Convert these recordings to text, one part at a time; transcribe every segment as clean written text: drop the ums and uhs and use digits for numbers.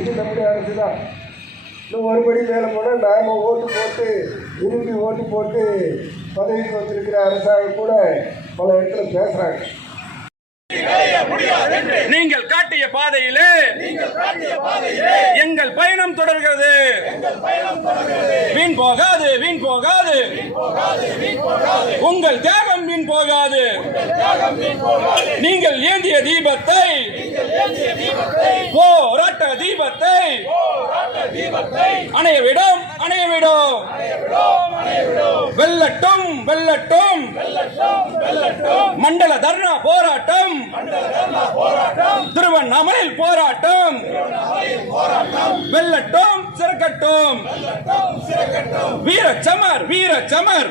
இது நம்முடைய அரசு தான். இன்னும் ஒருபடி மேலே போனால் நாம் ஓட்டு போட்டு விரும்பி ஓட்டு போட்டு பதவிக்கு வந்திருக்கிற அரசாங்கம் கூட பல இடத்துல பேசுகிறாங்க. நீங்கள் காட்டிய பாதையிலே எங்கள் பயணம் தொடர்கிறது. வீண் போகாது, வீண் போகாது, உங்கள் தியாகம் வீண் போகாது. நீங்கள் ஏந்திய தீபத்தை, போராட்ட தீபத்தை அணையவிடும், அணையவிடும். வெல்லட்டும், வெல்லட்டும் மண்டல தர்ணா போராட்டம், திருவண்ணாமலையில் போராட்டம். வெல்லட்டும், சிறக்கட்டும். வீரச்சமர், வீரச்சமர்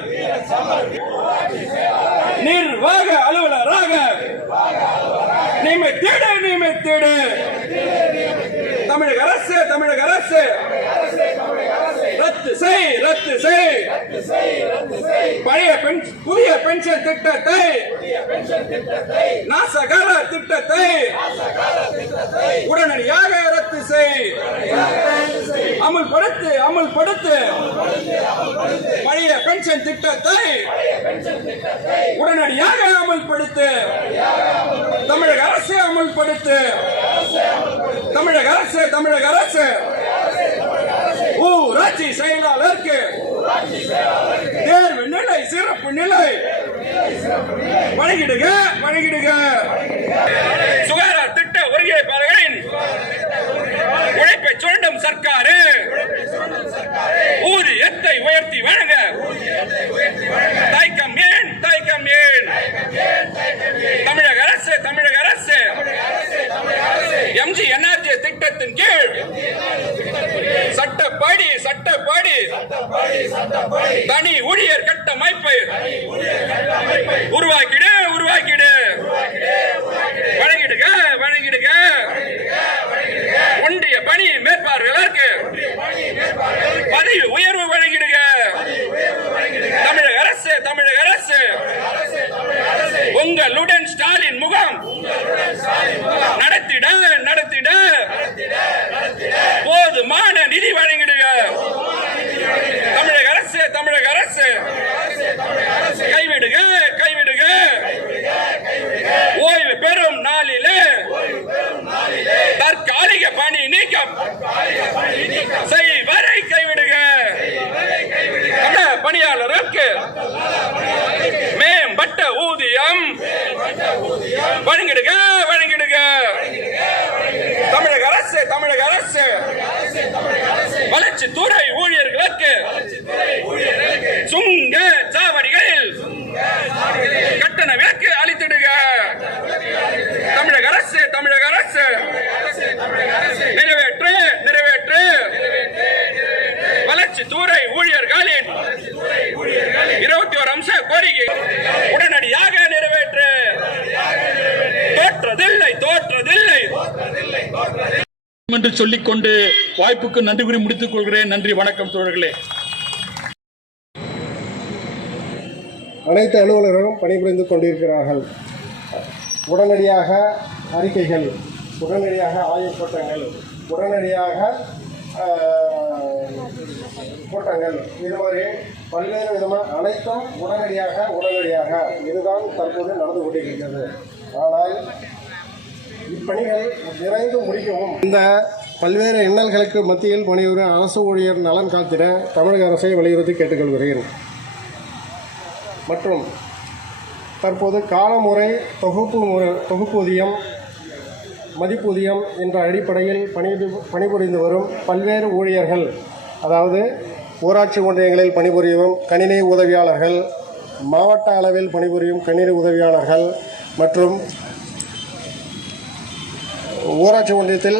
நிர்வாக அலுவலராக நியமித்திடு, நியமித்திடு. தமிழக அரசு, தமிழக அரசு ரத்து செய், ரத்து செய். பழைய புதிய பென்ஷன் திட்டத்தை, நாசகார திட்டத்தை உடனடியாக ரத்து செய். அமுல்படுத்து, அமுல்படுத்து. பழைய பென்ஷன் திட்டத்தை உடனடியாக அமுல்படுத்து. தமிழக அரசு அமுல்படுத்து. தமிழக அரசு, தமிழக அரசு ஊராட்சி செயலாளருக்கு தேர்வு நிலை, சிறப்பு நிலை வழங்கிடுக, வழங்கிடுக. சுகாதார திட்ட ஒருங்கிணைப்பாளர்களின் உழைப்பை சுரண்டும் சர்க்காரு ஊதியத்தை உயர்த்தி வழங்க தயக்கம் ஏன், தயக்கம் ஏன்? தமிழக அரசு, தமிழக அரசு MGNRJ திட்டத்தின் கீழ் சட்டப்படி, சட்டப்படி தனி ஊழியர் கட்டமைப்பை உருவாக்கிடு, உருவாக்கிடு. வழங்கிடுக, வழங்கிடுக. ஒன்றிய பணி மேற்பார்வையாளருக்கு பதவி உயர்வு வழங்கிடுக. தமிழக அரசு, தமிழக அரசு உங்களுடன் ஸ்டாலின் முகாம் நடத்திட, நடத்திட போதுமான நிதி வழங்கிடுக. தமிழக அரசு, தமிழக அரசு கைவிடுக, கைவிடுக. ஓய்வு பெறும் நாளிலே தற்காலிக பணி நீக்கம் செய்வரை கைவிடுக. பணியாளருக்கு மேம்பட்ட ஊதியம் வழங்கிடுக, வழங்கிடுக. தமிழக அரசு, தமிழக அரசு வளர்ச்சித்துறை ஊழியர்களுக்கு சுங்க சாவடிகளில் கட்டண விலக்கு அளித்திடுக. தமிழக அரசு, தமிழக அரசு நிறைவேற்று, நிறைவேற்று. வளர்ச்சித்துறை ஊழியர்களின் 21 அம்ச கோரிக்கை உடனடியாக நிறைவேற்று. தோற்றதில்லை, தோற்றதில்லை என்று சொல்லிக்கொண்டு வாய்ப்புக்கு நன்றி கூறி முடித்துக் கொள்கிறேன். நன்றி, வணக்கம் தோழர்களே. அனைத்து அலுவலர்களும் பணிபுரிந்து கொண்டிருக்கிறார்கள். உடனடியாக அறிக்கைகள், உடனடியாக ஆய்வுக் கூட்டங்கள், உடனடியாக கூட்டங்கள், இது மாதிரி பல்வேறு விதமான அனைத்தும் உடனடியாக உடனடியாக இதுதான் தற்போது நடந்து கொண்டிருக்கிறது. ஆனால் இப்பணிகள் விரைந்து முடிக்கவும் இந்த பல்வேறு இன்னல்களுக்கு மத்தியில் பணிபுரியும் அரசு ஊழியர் நலன் காத்திட தமிழக அரசை வலியுறுத்தி கேட்டுக்கொள்கிறேன். மற்றும் தற்போது காலமுறை தொகுப்பூதியம், மதிப்பூதியம் என்ற அடிப்படையில் பணிபுரிந்து வரும் பல்வேறு ஊழியர்கள், அதாவது ஊராட்சி ஒன்றியங்களில் பணிபுரியும் கணினி உதவியாளர்கள், மாவட்ட அளவில் பணிபுரியும் கணினி உதவியாளர்கள் மற்றும் ஊராட்சி ஒன்றியத்தில்